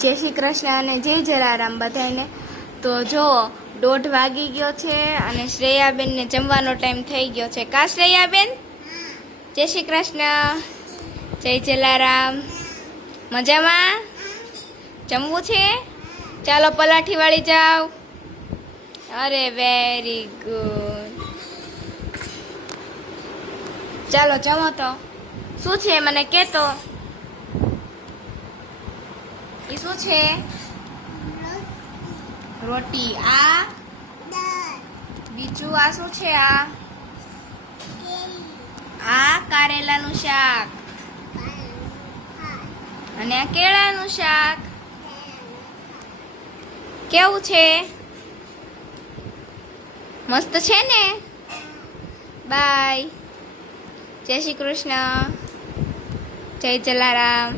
જય શ્રી કૃષ્ણ અને જય જલારામ બધાને. તો જો 1:30 વાગી ગયો છે અને શ્રેયાબેનને જમવાનો ટાઈમ થઈ ગયો છે. કા શ્રેયાબેન? જય શ્રી કૃષ્ણ, જય જલારામ. મજામાં? જમવું છે? ચાલો પલાઠી વાળી જાઓ. અરે વેરી ગુડ. ચાલો જમો તો. શું છે મને કહેતો? એ શું છે? રોટી. આ બીજું આ શું છે? આ કારેલાનું શાક અને આ કેળાનું શાક. કેવું છે? મસ્ત છે ને? બાય. જય શ્રી કૃષ્ણ, જય જલારામ.